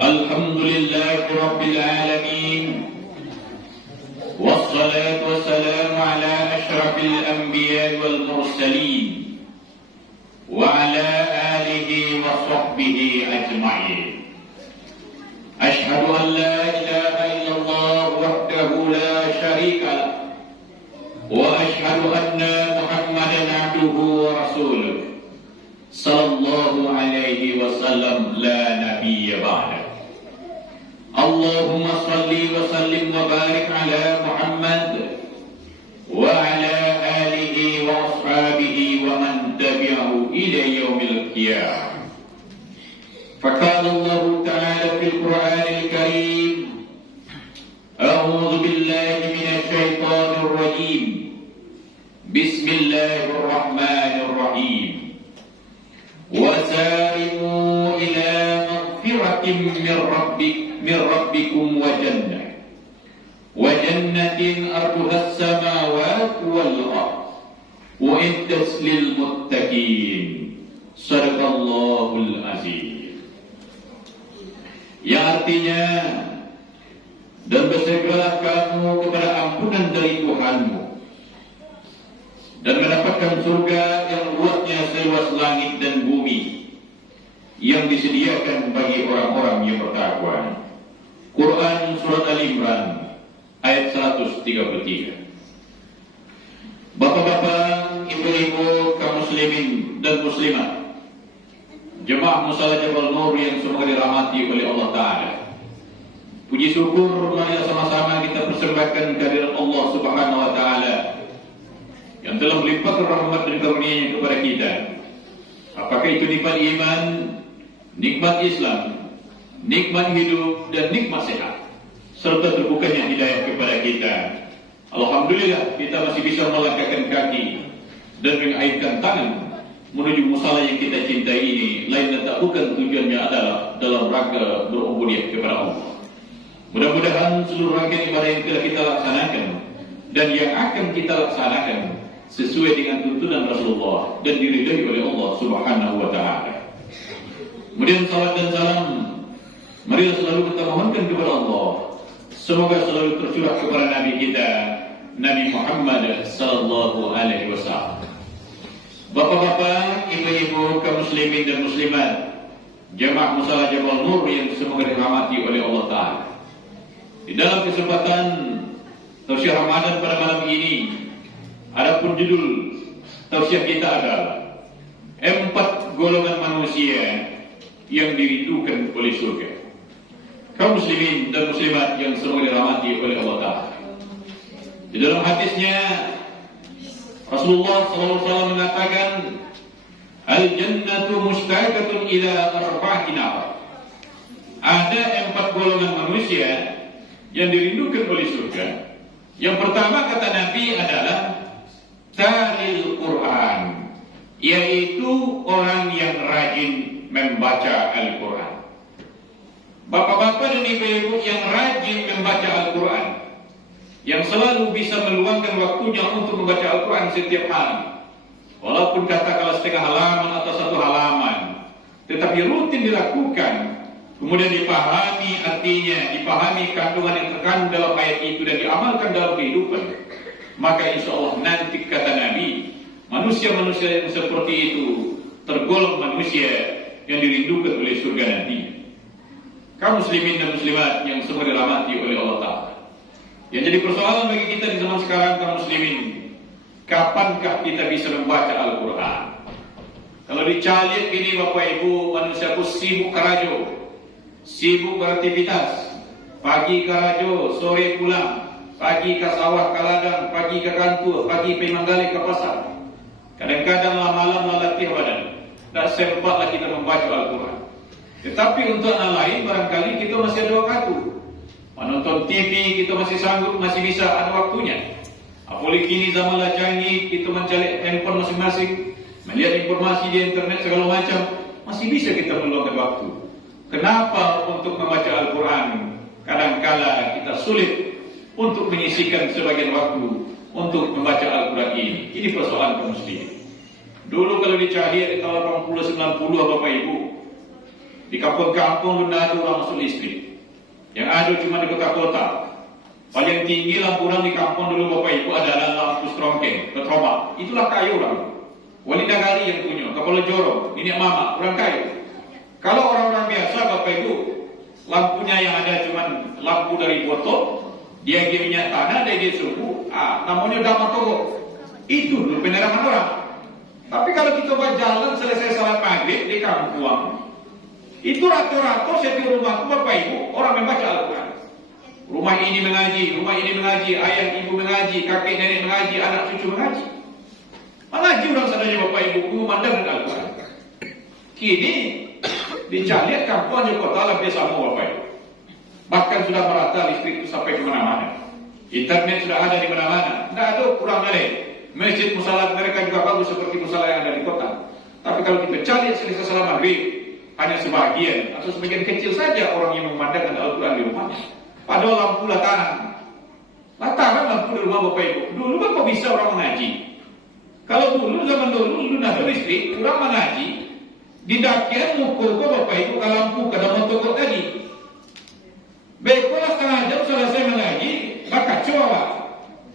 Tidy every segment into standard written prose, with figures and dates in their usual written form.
Alhamdulillahi Rabbil Alamin. Wassalatu wassalamu ala ashrafil anbiya wal mursalin wa ala alihi wa sahbihi ajma'in. Ashhadu an la ilaha illallah wahdahu la sharika lah wa ashhadu anna Muhammadan abduhu wa rasuluh sallallahu alaihi wasallam la nabiyya ba'da. Allahumma salli wa sallim wa barik ala Muhammad wa ala alihi wa ashabihi wa man tabi'ahu ila yaumil qiyamah. Faqala Allah ta'ala fil Qur'anil Karim, a'udzu billahi minasy syaithanir rajim. Bismillahirrahmanirrahim. Wasari'u ila maghfiratin min rabbikum wa jannatin arduha as-samawati wal ardh u'iddat lil muttaqin. Shadaqallahul azim. Yang artinya, dan bersegeralah kamu kepada ampunan dari Tuhanmu dan mendapatkan surga yang luasnya seluas langit dan bumi yang disediakan bagi orang-orang yang bertakwa. Quran Surat Al-Imran ayat 133. Bapak-bapak, ibu-ibu, kaum muslimin dan muslimat, jemaah Musalla Jabal Nur yang semoga dirahmati oleh Allah Ta'ala, puji syukur marilah sama-sama kita persembahkan kehadirat Allah Subhanahu wa Ta'ala yang telah melimpahkan rahmat dan karunia-Nya kepada kita. Apakah itu nikmat iman, nikmat Islam, nikmat hidup, dan nikmat sehat, serta terbukanya hidayah kepada kita. Alhamdulillah kita masih bisa melangkahkan kaki dan mengaitkan tangan menuju musala yang kita cintai ini, lain dan tak bukan tujuannya adalah dalam rangka berubudiyah kepada Allah. Mudah-mudahan seluruh rangkaian ibadah yang telah kita laksanakan dan yang akan kita laksanakan sesuai dengan tuntunan Rasulullah dan diridhai oleh Allah Subhanahu wa Ta'ala. Kemudian salat dan salam marilah selalu kita mohonkan kepada Allah, semoga selalu tercurah kepada Nabi kita, Nabi Muhammad sallallahu alaihi wasallam. Bapak-bapak, ibu-ibu, kaum muslimin dan muslimat, jemaah Musalla Jabal Nur yang semoga dirahmati oleh Allah Ta'ala. Di dalam kesempatan tausiah Ramadan pada malam ini, adapun judul tausiah kita adalah 4 golongan manusia yang dirindukan oleh surga. Kaum muslimin dan muslimat yang semoga dirahmati oleh Allah Ta'ala. Di dalam hadisnya Rasulullah SAW mengatakan, al-jannatu mushtaqatun ila arba'ati nafar. Ada 4 golongan manusia yang dirindukan oleh surga. Yang pertama kata Nabi adalah talil Quran, yaitu orang yang rajin membaca Al-Quran. Bapak-bapak dan ibu-ibu yang rajin membaca Al-Quran, yang selalu bisa meluangkan waktunya untuk membaca Al-Quran setiap hari, walaupun katakanlah setengah halaman atau 1 halaman, tetapi rutin dilakukan, kemudian dipahami artinya, dipahami kandungan yang terkandung dalam ayat itu dan diamalkan dalam kehidupan, maka insya Allah nanti kata Nabi, manusia-manusia yang seperti itu tergolong manusia yang dirindukan oleh surga nanti. Kaum muslimin dan muslimat yang semua dirahmati oleh Allah Ta'ala, yang jadi persoalan bagi kita di zaman sekarang, kaum muslimin, kapankah kita bisa membaca Al-Quran? Kalau dicalik ini Bapak Ibu, manusiaku sibuk karajo, sibuk beraktivitas, pagi karajo, sore pulang, pagi ke sawah ke ladang, pagi ke kantor, pagi pergi manggali ke pasar. Kadang-kadang malam latih badan, tak sempatlah kita membaca Al-Quran. Tetapi untuk anak lain barangkali kita masih ada waktu. Menonton TV kita masih sanggup, masih bisa, ada waktunya. Apalagi kini zaman canggih, kita mencari handphone masing-masing, melihat informasi di internet segala macam, masih bisa kita meluangkan waktu. Kenapa untuk membaca Al-Quran kadangkala kita sulit untuk menyisihkan sebagian waktu untuk membaca Al-Quran ini. Ini persoalan kaum muslimin. Dulu kalau dicari di tahun 80-90 Bapak Ibu, di kampung-kampung benda ada orang masuk listrik. Yang ada cuma di kota-kota. Paling tinggi lampu orang di kampung dulu Bapak Ibu adalah lampu strongkeng, petrobak. Itulah kayu orang. Wali Nagari yang punya, Kepala Jorong, ini mama, orang kayu. Kalau orang-orang biasa Bapak Ibu, lampunya yang ada cuma lampu dari botol, dia minyak tanah, dia suhu, namanya udah matogok. Itu dulu penerangan orang. Tapi kalau kita buat jalan selesai salat maghrib di kampung, itu rata-rata setiap rumahku Bapak Ibu orang membaca Al-Quran. Rumah ini mengaji, ayah ibu mengaji, kakek nenek mengaji, anak cucu mengaji. Mengaji orang sadanya Bapak Ibu memandangkan Al-Quran. Kini dicari kampung aja kota lebih sama Bapak Ibu. Bahkan sudah merata listrik itu sampai ke mana-mana. Internet sudah ada di mana-mana. Tidak ada kurang dari. Masjid musalah mereka juga bagus seperti musalah yang ada di kota. Tapi kalau kita cari selesai salat maghrib, hanya sebagian atau sebagian kecil saja orang yang memandangkan Al-Quran di rumahnya. Padahal lampu lataran lampu di rumah Bapak Ibu. Dulu Bapak bisa orang mengaji. Kalau dulu zaman dulu ada listrik, orang mengaji. Di dakian mukul ke Bapak Ibu ke lampu ke dalam toko tadi. Baiklah setengah jam selesai mengaji, maka coba.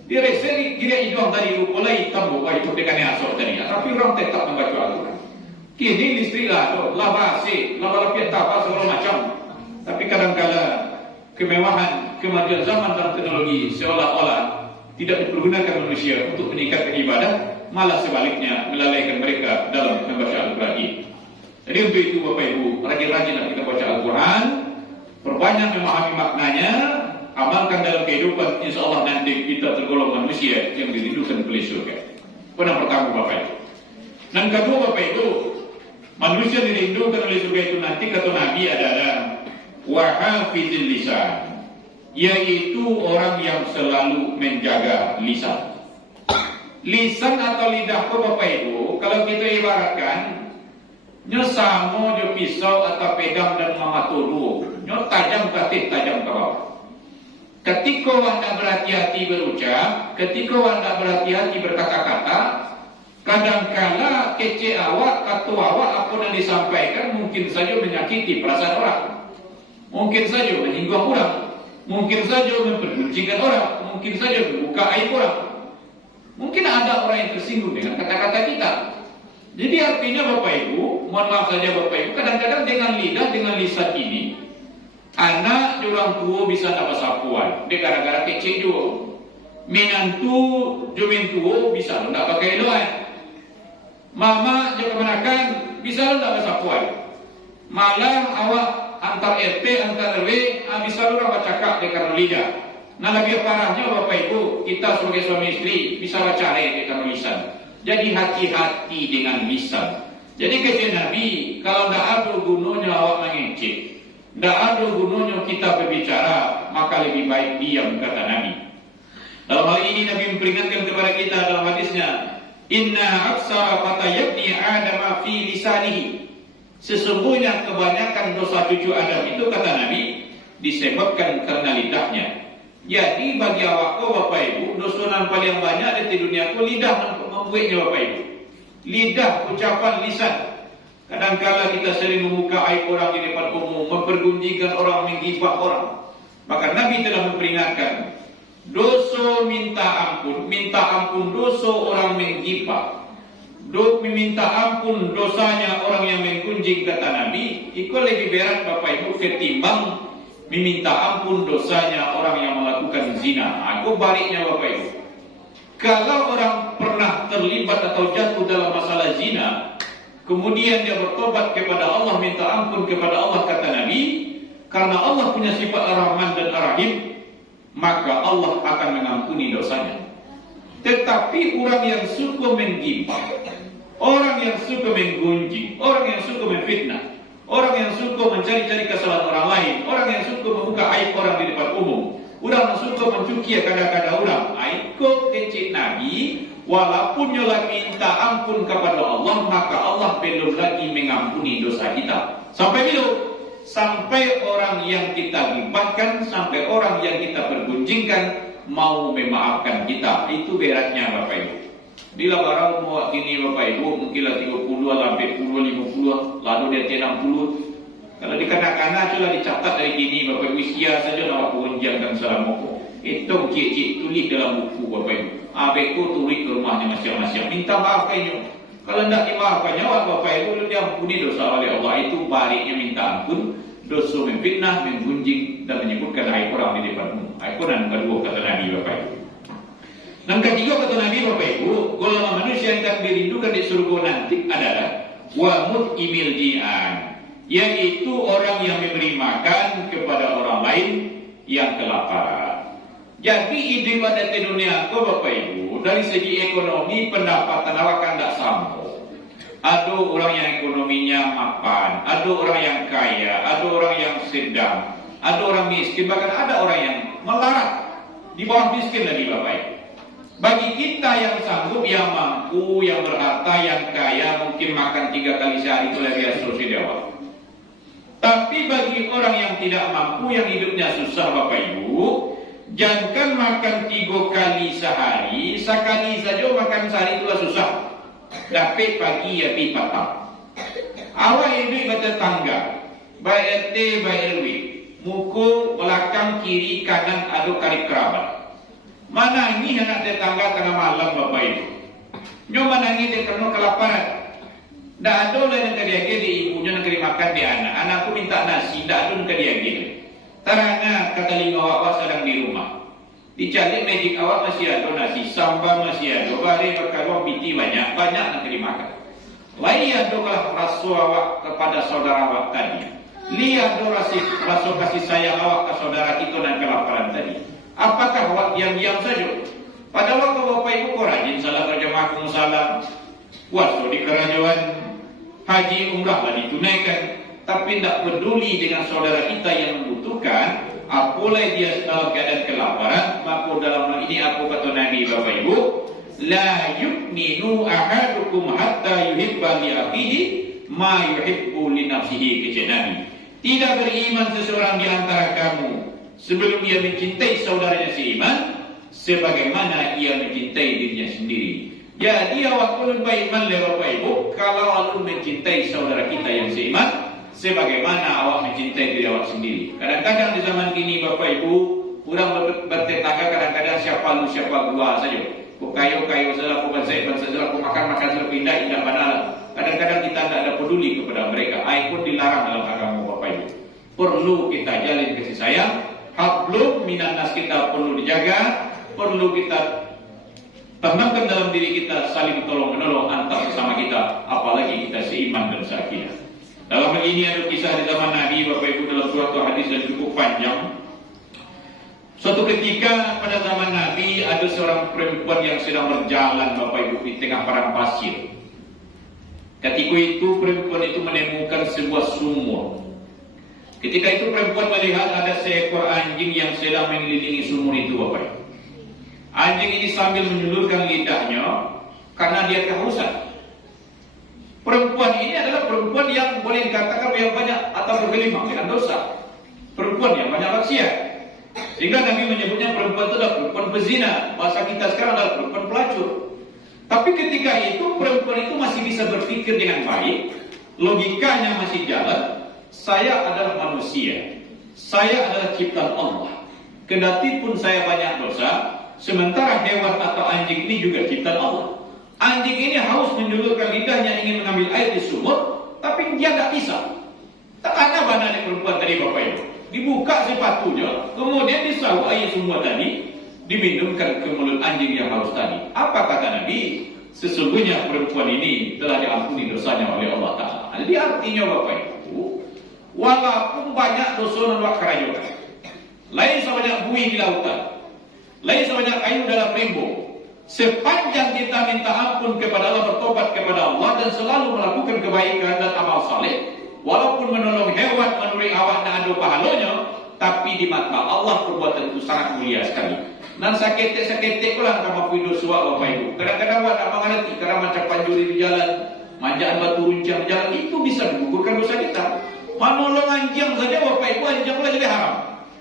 Dia reseri, dia hidung tadi mulai hitam Bapak Ibu dengan asok tadi. Tapi orang tetap membaca Al-Quran. Kini listrik lah, laba AC, laba lapiat apa segala macam. Tapi kadang-kala kemewahan, kemajuan zaman dan teknologi seolah-olah tidak dipergunakan manusia untuk meningkatkan ibadah, malah sebaliknya melalaikan mereka dalam membaca Al-Quran ini. Jadi untuk itu Bapak Ibu, rajin-rajinlah kita baca Al-Quran, perbanyak memahami maknanya, amalkan dalam kehidupan, insya Allah nanti kita tergolong manusia yang dirindukan oleh surga. Yang pertama Bapak Ibu. Dan kedua Bapak Ibu, manusia dirindukan oleh surga itu nanti kata Nabi adalah wahafizil lisan, yaitu orang yang selalu menjaga lisan. Lisan atau lidah Bapak Ibu, kalau kita ibaratkan nyesamo jo pisau atau pedang dan mamaturu, nyo tajam ke tajam ke bawah. Ketika Anda berhati-hati berucap, ketika Anda berhati-hati berkata-kata, kadangkala kece awak atau awak apa yang disampaikan mungkin saja menyakiti perasaan orang, mungkin saja menyinggung orang, mungkin saja memperguncingkan orang, mungkin saja membuka aib orang. Mungkin ada orang yang tersinggung dengan kata-kata kita. Jadi artinya Bapak Ibu, mohon maaf saja Bapak Ibu, kadang-kadang dengan lidah, dengan lisan ini, anak orang tua bisa dapat sapuan, dia gara-gara kece juga. Minantu jomin tua bisa lo tak pakai doan. Mama juga menakan bisa lo dapat sapuan. Malah awak antar RT, antar RW, bisa lo dapat cakap dengan lidah. Nah lebih parahnya Bapak Ibu, kita sebagai suami istri bisa baca dengan lisan. Jadi hati-hati dengan lisan. Jadi kata Nabi, kalau tidak ada gunanya awak mengecek, tidak ada gunanya kita berbicara, maka lebih baik diam, kata Nabi. Dalam hal ini Nabi memperingatkan kepada kita dalam hadisnya, Inna aksara fatayabni Adam fi lisanihi. Sesungguhnya kebanyakan dosa cucu Adam itu, kata Nabi, disebabkan karena lidahnya. Jadi bagi awakku Bapak Ibu, dosa yang paling banyak di dunia ku lidah membuatnya Bapak Ibu. Lidah, ucapan, lisan. Kadangkala kita sering membuka aib orang di depan umum, mempergunjingkan orang, menggibah orang. Maka Nabi telah memperingatkan, dosa minta ampun dosa orang menggibah. Meminta ampun dosanya orang yang menggunjing, kata Nabi, itu lebih berat Bapak Ibu ketimbang meminta ampun dosanya orang yang melakukan zina. Aku baliknya Bapak Ibu, kalau orang pernah terlibat atau jatuh dalam masalah zina, kemudian dia bertobat kepada Allah, minta ampun kepada Allah, kata Nabi, karena Allah punya sifat Ar-Rahman dan Ar-Rahim, maka Allah akan mengampuni dosanya. Tetapi orang yang suka menggibah, orang yang suka menggunjing, orang yang suka memfitnah, orang yang suka mencari-cari kesalahan orang lain, orang yang suka membuka aib orang di depan umum, orang yang suka mencukia kadang-kadang orang, ikut kecil Nabi, walaupun nyolah minta ampun kepada Allah, maka Allah belum lagi mengampuni dosa kita. Sampai bila? Sampai orang yang kita gibahkan, sampai orang yang kita pergunjingkan, mau memaafkan kita. Itu beratnya Bapak Ibu. Bila barang mau kini Bapak Ibu mungkinlah 30 sampai 50, lalu dia 60. Kalau di kanak-kanak sudah dicatat dari kini Bapak Ibu, sia saja nak pengunjangkan salam moko. Itu cik-cik tulis dalam buku Bapak Ibu. Abekku tulis ke rumahnya masing-masing. Minta maaf kayaknya. Kalau tidak dimaafkan nyawa Bapak Ibu, lu diampuni dosa oleh Allah. Itu baliknya minta ampun. Dosa memfitnah, menggunjing dan menyebutkan aib orang di depanmu. Aib orang kedua kata Nabi Bapak Ibu. Dan ketiga kata Nabi Bapak Ibu, golongan manusia yang akan dirindukan di surga nanti adalah wa mut'imil ji'an, yaitu orang yang memberi makan kepada orang lain yang kelaparan. Jadi ide pada dunia ko Bapak Ibu, dari segi ekonomi pendapatan awak kan tidak sama. Ada orang yang ekonominya mapan, ada orang yang kaya, ada orang yang sedang, ada orang miskin, bahkan ada orang yang melarat di bawah miskin lagi Bapak Ibu. Bagi kita yang sanggup, yang mampu, yang berharta, yang kaya, mungkin makan 3 kali sehari itu lebih asosiasi dewa. Tapi bagi orang yang tidak mampu, yang hidupnya susah Bapak Ibu, jangan makan 3 kali sehari, sekali saja makan sehari itulah susah. Dapat pagi ya pi patah. Awak hidup bertetangga, baik RT, baik RW, muka, belakang, kiri, kanan, ada karib kerabat. Mana ini anak tetangga tengah malam Bapak Ibu. Nyo mana ini dia kena kelaparan. Tak ada lah yang kediage di ibunya nak makan di anak. Anakku minta nasi, tak ada yang kediage. Tarana kata lima awak sedang di rumah. Dicari magic awak masih ada nasi, sambal masih ada, bari berkaruan piti banyak nak makan. Lain ada kalau rasa awak kepada saudara awak tadi. Lihat ada rasa kasih sayang awak ke saudara kita dan kelaparan tadi. Apakah awak diam-diam saja? Pada waktu Bapak Ibu kau rajin salat berjamaah salam, puasa di kerajaan, haji umrah lah ditunaikan, tapi tidak peduli dengan saudara kita yang membutuhkan. Apalagi dia dalam keadaan kelaparan, maka dalam hal ini apa kata Nabi Bapak Ibu, la yu'minu ahadukum hatta yuhibba li akhihi ma yuhibbu li nafsihi, kata Nabi. Tidak beriman seseorang di antara kamu sebelum ia mencintai saudaranya seiman sebagaimana ia mencintai dirinya sendiri. Jadi awak pun beriman Bapak Ibu kalau awak mencintai saudara kita yang seiman sebagaimana awak mencintai diri awak sendiri. Kadang-kadang di zaman kini Bapak Ibu, kurang bertetangga, kadang-kadang siapa lu siapa gua saja. Ku kayu-kayu salah, ku bansa-bansa salah, ku makan-makan salah, pindah indah banala. Kadang-kadang kita tidak ada peduli kepada mereka. Air pun dilarang dalam agama Bapak Ibu. Perlu kita jalin kasih sayang. Hablum minan nas kita perlu dijaga, perlu kita tanamkan dalam diri kita saling tolong menolong antar sesama kita, apalagi kita seiman dan seakidah. Dalam hal ini ada kisah di zaman Nabi Bapak Ibu dalam suatu hadis yang cukup panjang. Suatu ketika pada zaman Nabi ada seorang perempuan yang sedang berjalan Bapak Ibu di tengah padang pasir. Ketika itu perempuan itu menemukan sebuah sumur. Ketika itu perempuan melihat ada seekor anjing yang sedang mengelilingi sumur itu Bapak Ibu. Anjing ini sambil menyulurkan lidahnya karena dia kehausan. Perempuan ini adalah perempuan yang boleh dikatakan yang banyak atau bergelimang dengan dosa. Perempuan yang banyak maksiat. Sehingga Nabi menyebutnya perempuan itu adalah perempuan pezina. Bahasa kita sekarang adalah perempuan pelacur. Tapi ketika itu perempuan itu masih bisa berpikir dengan baik. Logikanya masih jalan. Saya adalah manusia. Saya adalah ciptaan Allah. Kendati pun saya banyak dosa, sementara hewan atau anjing ini juga ciptaan Allah. Anjing ini haus menjulurkan lidahnya ingin mengambil air di sumur, tapi dia tidak bisa. Tak ada mana di perempuan tadi Bapak Ibu. Dibuka sepatunya, kemudian disauk air sumur tadi, diminumkan ke mulut anjing yang haus tadi. Apa kata Nabi? Sesungguhnya perempuan ini telah diampuni dosanya oleh Allah Ta'ala. Jadi artinya Bapak Ibu, walaupun banyak dosa dan wak kerajuan, lain sebanyak buih di lautan, lain sebanyak kayu dalam rimbo, sepanjang kita minta ampun kepada Allah, bertobat kepada Allah dan selalu melakukan kebaikan dan amal saleh, walaupun menolong hewan menurut awak dan ada pahalanya, tapi di mata Allah perbuatan itu sangat mulia sekali. Dan saketek-saketek pulang sama puido suak Bapak Ibu. Kadang-kadang awak tak mengerti karena macam panjuri di jalan, manjaan batu runcang di jalan, itu bisa menggugurkan dosa kita. Menolong anjing saja Bapak Ibu, anjing lah jadi haram,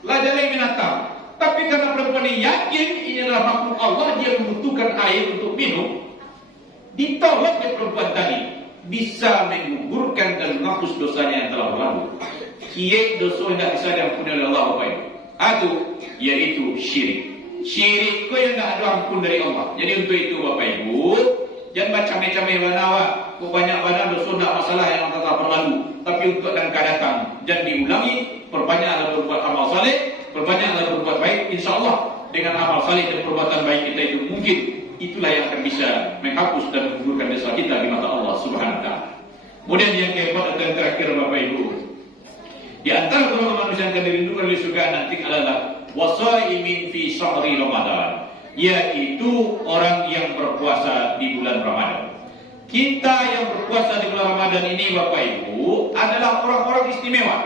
lah jadi binatang. Tapi karena perempuan ini yakin yakin ini adalah makhluk Allah, dia membutuhkan air untuk minum, ditolak oleh perempuan tadi, bisa menggugurkan dan menghapus dosanya yang telah berlalu. Kiek dosa yang tidak bisa diampuni oleh Allah Bapak Ibu. Itu yaitu syirik. Syirik kau yang tidak ada ampun dari Allah. Jadi untuk itu Bapak Ibu, jangan macam-macam banawa. Kau banyak badan dosa tidak masalah yang telah berlalu. Tapi untuk dan akan datang, jangan diulangi. Perbanyaklah berbuat amal saleh, perbanyaklah berbuat baik. Insya Allah dengan amal saleh dan perbuatan baik kita itu mungkin itulah yang akan bisa menghapus dan menggugurkan dosa kita di mata Allah Subhanahu Wa Taala. Kemudian yang keempat atau yang terakhir Bapak Ibu, di antara golongan manusia yang akan dirindukan oleh surga nanti adalah wasaimin fi syahri Ramadan, yaitu orang yang berpuasa di bulan Ramadan. Kita yang berpuasa di bulan Ramadan ini Bapak Ibu adalah orang-orang istimewa.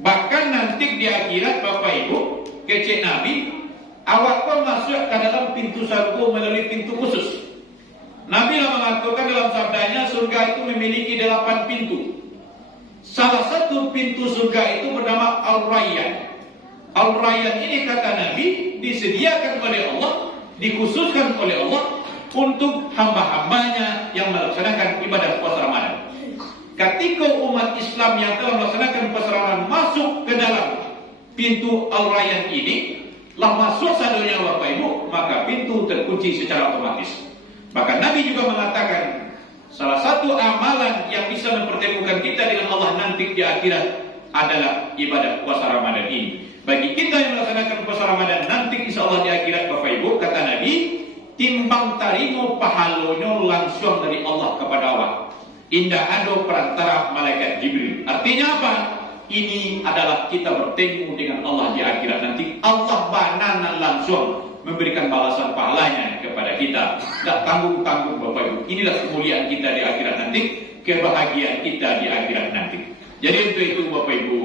Bahkan nanti di akhirat Bapak Ibu, kecek Nabi, awak pun masuk ke dalam pintu surga melalui pintu khusus. Nabi mengatakan dalam sabdanya surga itu memiliki 8 pintu. Salah satu pintu surga itu bernama Al-Rayyan. Al-Rayyan ini kata Nabi disediakan oleh Allah, dikhususkan oleh Allah untuk hamba-hambanya yang melaksanakan ibadah puasa Ramadan. Ketika umat Islam yang telah melaksanakan puasa Ramadan masuk ke dalam pintu Al-Rayyan ini, lah masuk sadonya Bapak Ibu, maka pintu terkunci secara otomatis. Maka Nabi juga mengatakan salah satu amalan yang bisa mempertemukan kita dengan Allah nanti di akhirat adalah ibadah puasa Ramadan ini. Bagi kita yang melaksanakan puasa Ramadan nanti insya Allah di akhirat Bapak Ibu, kata Nabi, timbang tarimo pahalonyo langsung dari Allah kepada awak. Indah ada perantara malaikat Jibril. Artinya apa? Ini adalah kita bertemu dengan Allah di akhirat nanti. Allah bananan langsung memberikan balasan pahalanya kepada kita. Tak tanggung-tanggung Bapak Ibu. Inilah kemuliaan kita di akhirat nanti, kebahagiaan kita di akhirat nanti. Jadi untuk itu Bapak Ibu,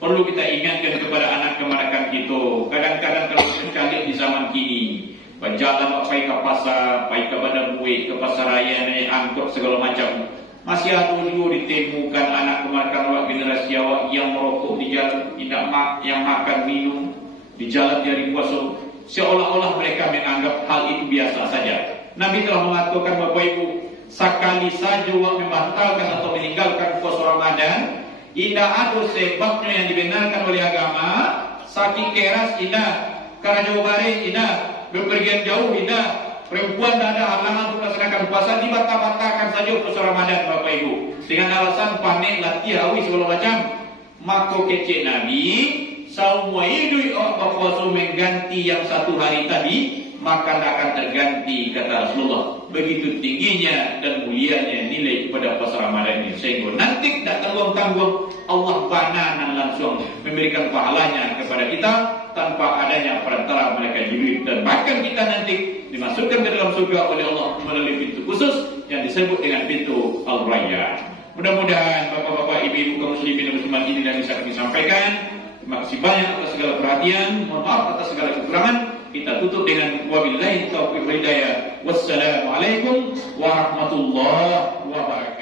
perlu kita ingatkan kepada anak kemanakan kita. Kadang-kadang kalau sekali di zaman kini, berjalan pergi ke pasar, pergi ke badan buih, ke pasar raya, naik angkot segala macam. Masih ada juga ditemukan anak kemanakan awak generasi awak yang merokok di jalan, tidak yang makan minum di jalan dari puasa. Seolah-olah mereka menganggap hal itu biasa saja. Nabi telah mengatakan Bapak Ibu, sekali saja orang membatalkan atau meninggalkan puasa Ramadan, tidak ada sebabnya yang dibenarkan oleh agama. Sakit keras tidak, karena jauh baris tidak, bepergian jauh tidak, perempuan tidak ada halangan untuk melaksanakan puasa, dibatal-batalkan saja puasa Ramadan Bapak Ibu dengan alasan panik, latih, hawi segala macam. Maka kecek Nabi, semua hidup orang puasa mengganti yang satu hari tadi, maka tidak akan terganti, kata Rasulullah. Begitu tingginya dan mulianya nilai kepada puasa Ramadan ini, sehingga nanti tidak tanggung-tanggung Allah bananan langsung memberikan pahalanya kepada kita tanpa adanya perantara malaikat Jibril, dan bahkan kita nanti dimasukkan ke dalam surga oleh Allah melalui pintu khusus yang disebut dengan pintu Al-Rayyan. Mudah-mudahan Bapak-bapak, Ibu-ibu kaum muslimin dan muslimat ini dan bisa kami sampaikan. Terima kasih banyak atas segala perhatian. Mohon maaf atas segala kekurangan. Kita tutup dengan wabillahi taufiq wal hidayah. Wassalamualaikum warahmatullahi wabarakatuh.